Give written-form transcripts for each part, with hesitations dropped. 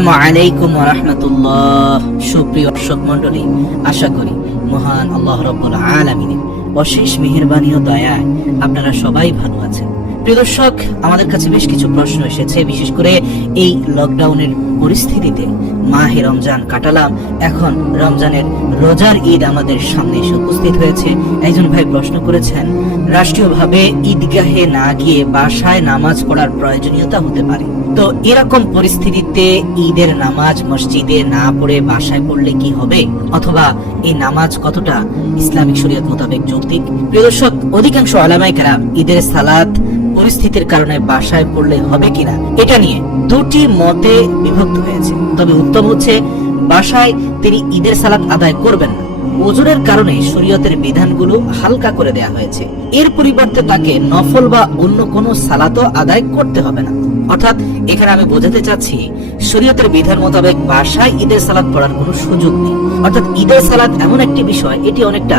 আসসালামু আলাইকুম ওয়া রাহমাতুল্লাহ। সুপ্রিয় দর্শক মণ্ডলী, আশা করি মহান আল্লাহ রাব্বুল আলামিনের অশেষ মেহেরবানি ও দয়ায় আপনারা সবাই ভালো আছেন। প্রিয় দর্শক, আমাদের কাছে বেশ কিছু প্রশ্ন এসেছে, বিশেষ করে এই লকডাউনের পরিস্থিতিতে মাহে রমজান কাটালাম, এখন রমজানের রোজার ঈদ আমাদের সামনে এসে উপস্থিত হয়েছে। একজন ভাই প্রশ্ন করেছেন, রাষ্ট্রীয়ভাবে ঈদগাহে না গিয়ে বাসায় নামাজ পড়ার প্রয়োজনীয়তা হতে পারে, তো এরকম পরিস্থিতিতে ঈদের নামাজ মসজিদে না পড়ে বাসায় পড়লে কি হবে, অথবা এই নামাজ কতটা ইসলামিক শরীয়ত মোতাবেক যৌক্তিক? প্রিয় দর্শক, অধিকাংশ উলামায়ে কেরাম ঈদের সালাত পরিস্থিতির কারণে বাসায় পড়লে হবে কিনা এটা নিয়ে দুটি মতে বিভক্ত হয়েছে। তবে উত্তম হচ্ছে বাসায় তিনি ঈদের সালাত আদায় করবেন না। ওজরের কারণে শরীয়তের বিধানগুলো হালকা করে দেয়া হয়েছে, এর পরিবর্তে তাকে নফল বা অন্য কোনো সালাতও আদায় করতে হবে না। অর্থাৎ এখানে আমি বোঝাতে চাচ্ছি, শরীয়তের বিধান মোতাবেক বাসায় ঈদের সালাত পড়ার কোনো সুযোগ নেই। অর্থাৎ ঈদের সালাত এমন একটি বিষয়, এটি অনেকটা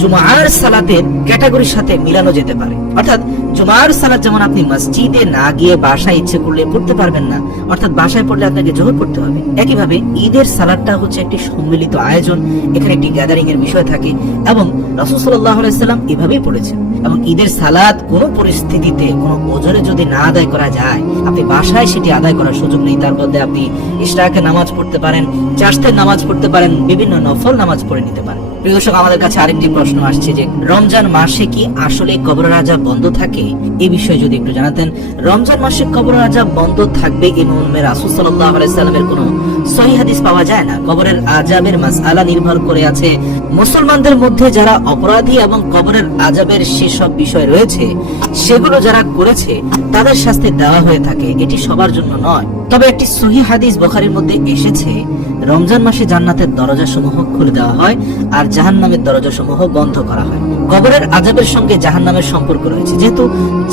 জুমার সালাতের ক্যাটাগরির সাথে মিলানো যেতে পারে। অর্থাৎ জুমার সালাত যেমন আপনি মসজিদে না গিয়ে বাসায় ইচ্ছে করলে পড়তে পারবেন না, অর্থাৎ বাসায় পড়লে আপনাকে জোহর পড়তে হবে, একইভাবে ঈদের সালাতটা হচ্ছে একটি সম্মিলিত আয়োজন, এখানে একটি গ্যাদারিং এর বিষয় থাকে, এবং রাসূল সাল্লাল্লাহু আলাইহি সাল্লাম এভাবেই পড়েছেন। এবং ঈদের সালাত কোনো পরিস্থিতিতে কোনো ওজরে যদি না আদায় করা যায়, আপনি বাসায় সেটি আদায় করার সুযোগ নেই। তার মধ্যে আপনি ইশরাকের নামাজ পড়তে পারেন, চাশতের নামাজ পড়তে পারেন, বিভিন্ন নফল নামাজ পড়ে নিতে পারেন। প্রিয় দর্শক, আমাদের কাছে আরেকটি প্রশ্ন আসছে যে রমজান মাসে কি আসলে কবরের আযাব বন্ধ থাকে? এই বিষয়ে যদি একটু জানাতেন। রমজান মাসে কবরের আযাব বন্ধ থাকবে এই মর্মে রাসূল সাল্লাল্লাহু আলাইহি সাল্লামের কোনো সহিহ হাদিস পাওয়া যায় না। কবরের আযাবের মাসআলা নির্ভর করে আছে মুসলমানদের মধ্যে যারা অপরাধী এবং কবরের আযাবের সেসব বিষয় রয়েছে সেগুলো যারা করেছে তাদের শাস্তি দেওয়া হয়ে থাকে, এটি সবার জন্য নয়। তবে একটি সহিহ হাদিস বুখারীর মধ্যে এসেছে, রমজান মাসে জান্নাতের দরজাসমূহ খুলে দেওয়া হয় আর জাহান্নামের দরজাসমূহ বন্ধ করা হয়। কবরের আযাবের সঙ্গে জাহান্নামের সম্পর্ক রয়েছে, যেহেতু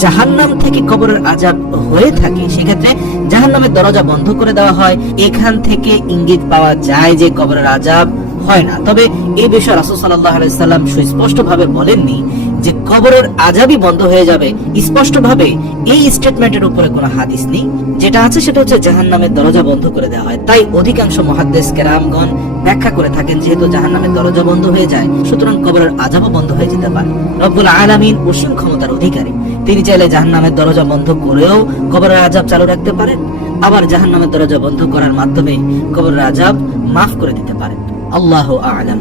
জাহান্নাম থেকে কবরের আযাব হয়ে থাকে, সেক্ষেত্রে জাহান্নামের দরজা বন্ধ করে দেওয়া হয়। এখান থেকে ইঙ্গিত পাওয়া যায় যে কবরের আযাব হয় না। তবে এই বিষয়ে রাসূল সাল্লাল্লাহু আলাইহি সাল্লাম সুস্পষ্টভাবে বলেননি যে কবরের আযাবই বন্ধ হয়ে যাবে। স্পষ্টভাবে এই স্টেটমেন্টের উপরে কোনো হাদিস নেই। যেটা আছে সেটা হচ্ছে জাহান্নামের দরজা বন্ধ করে দেওয়া হয়। তাই অধিকাংশ মুহাদ্দিস কেরামগণ ব্যাখ্যা করে থাকেন, যেহেতু জাহান্নামের দরজা বন্ধ হয়ে যায়, সুতরাং কবরের আযাবও বন্ধ হয়ে যেতে পারে। রব্বুল আলামিন অসীম ক্ষমতার অধিকারী, তিনি চাইলে জাহান্নামের দরজা বন্ধ করেও কবরের আযাব চালু রাখতে পারেন, আবার জাহান্নামের দরজা বন্ধ করার মাধ্যমে কবরের আযাব মাফ করে দিতে পারেন। আল্লাহু আ'লাম।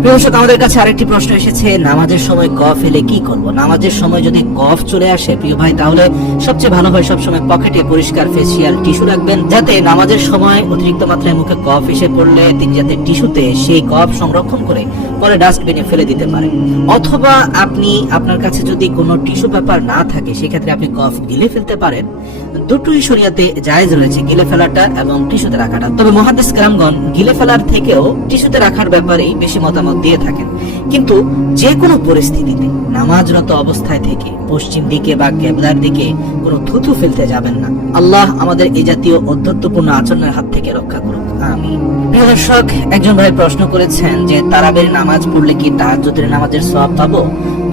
প্রিয় দর্শক, আমাদের কাছে আরেকটি প্রশ্ন এসেছে, নামাজের সময় কফ এলে কি করব? নামাজের সময় যদি কফ চলে আসে প্রিয় ভাই, তাহলে সবচেয়ে ভালো হয় সবসময় পকেটে পরিষ্কার ফেসিয়াল টিস্যু রাখবেন, যাতে নামাজের সময় অতিরিক্ত মাত্রায় মুখে কফ এসে পড়লে তিনি যাতে টিস্যুতে সেই কফ সংরক্ষণ করে পরে ডাস্টবিনে ফেলে দিতে পারেন। অথবা আপনি আপনার কাছে যদি কোনো টিস্যু পেপার না থাকে, সেক্ষেত্রে আপনি কফ গিলে ফেলতে পারেন। দুটোই শরীয়তে জায়েজ রয়েছে, গিলে ফেলাটা এবং টিস্যুতে রাখাটা। তবে মুহাদ্দিস কেরামগণ গিলে ফেলার থেকেও টিস্যুতে রাখার ব্যাপারেই বেশি মতামত দিয়ে থাকেন। কিন্তু যে কোনো পরিস্থিতিতে নামাজরত অবস্থায় থেকে পশ্চিম দিকে বা কিবলার দিকে কোনো থুথু ফেলতে যাবেন না। আল্লাহ আমাদের এই জাতীয় অধ্যত্বপূর্ণ আচরণের হাত থেকে রক্ষা করুন, আমিন। প্রিয় দর্শক, একজন ভাই প্রশ্ন করেছেন যে তারাবির নামাজ পড়লে কি তাহাজ্জুদের নামাজের সওয়াব পাবো?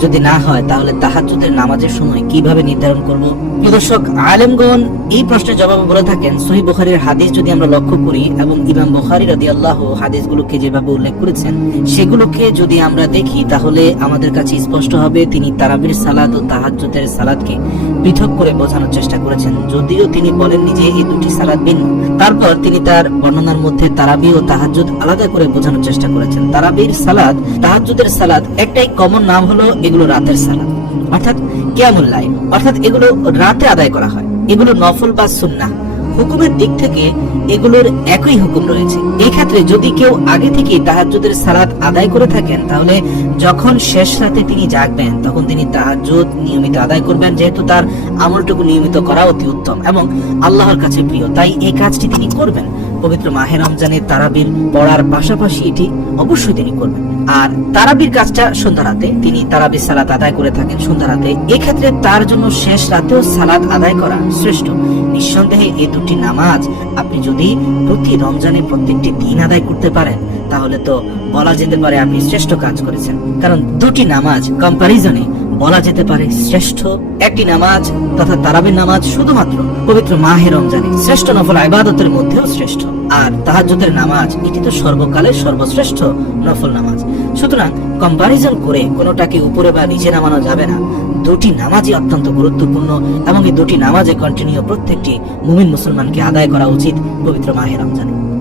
যদি না হয় তাহলে তাহাজ্জুদের নামাজের সময় কিভাবে নির্ধারণ করব? প্রিয় দর্শক, আলেমগণ এই প্রশ্নের জবাবে বলে থাকেন, সহিহ বুখারীর হাদিস যদি আমরা লক্ষ্য করি এবং ইমাম বুখারী রাদিয়াল্লাহু হাদিসগুলোকে যেভাবে উল্লেখ করেছেন সেগুলোকে যদি আমরা দেখি, তাহলে আমাদের কাছে স্পষ্ট হবে তিনি তারাবির সালাত ও তাহাজ্জুদের সালাতকে পৃথক করে বোঝানোর চেষ্টা করেছেন। যদিও তিনি বলেননি যে এই দুটি সালাত ভিন্ন, তারপর তিনি তার বর্ণনার মধ্যে তারাবি ও তাহাজ্জুদ আলাদা করে বোঝানোর চেষ্টা করেছেন। তারাবির সালাত, তাহাজ্জুদের সালাত একটাই কমন নাম হলো এগুলো রাতের সালাত, অর্থাৎ কিয়ামুল লাইল, অর্থাৎ এগুলো রাতে আদায় করা হয়। এগুলো নফল বা সুন্নাহ, হুকুমের দিক থেকে এগুলোর একই হুকুম রয়েছে। এই ক্ষেত্রে যদি কেউ আগে থেকে তাহাজ্জুদের সালাত আদায় করে থাকেন, তাহলে যখন শেষ রাতে তিনি জাগবেন তখন তিনি তাহাজ্জুদ নিয়মিত আদায় করবেন, যেহেতু তার আমলটুকু নিয়মিত করা অতি উত্তম এবং আল্লাহর কাছে প্রিয়, তাই এই কাজটি তিনি করবেন। পবিত্র মাহে রমজানে তারাবির পড়ার পাশাপাশি এটি অবশ্যই তিনি করবেন। আর তারাবির কাজটা সন্ধ্যা রাতে, তিনি তারাবির সালাত আদায় করে থাকেন সন্ধ্যা রাতে, এক্ষেত্রে তার জন্য শেষ রাতেও সালাত আদায় করা শ্রেষ্ঠ। নিঃসন্দেহে এই দুটি নামাজ আপনি যদি প্রতি রমজানে প্রত্যেকটি দিন আদায় করতে পারেন, তাহলে তো বলা যেতে পারে আপনি শ্রেষ্ঠ কাজ করেছেন। কারণ দুটি নামাজ কম্পারিজনে বলা যেতে পারে শ্রেষ্ঠ একটি নামাজ তথা তারাবির নামাজ শুধুমাত্র পবিত্র মাহে রমজানে শ্রেষ্ঠ নফল ইবাদতের মধ্যেও শ্রেষ্ঠ। আর তাহাজ্জুদের নামাজ এটি তো সর্বকালের সর্বশ্রেষ্ঠ নফল নামাজ। সুতরাং কম্পারিজন করে কোনোটাকে উপরে বা নিচে নামানো যাবে না। দুটি নামাজই অত্যন্ত গুরুত্বপূর্ণ এবং এই দুটি নামাজে কন্টিনিউ প্রত্যেকটি মুমিন মুসলমানকে আদায় করা উচিত পবিত্র মাহে রমজানে।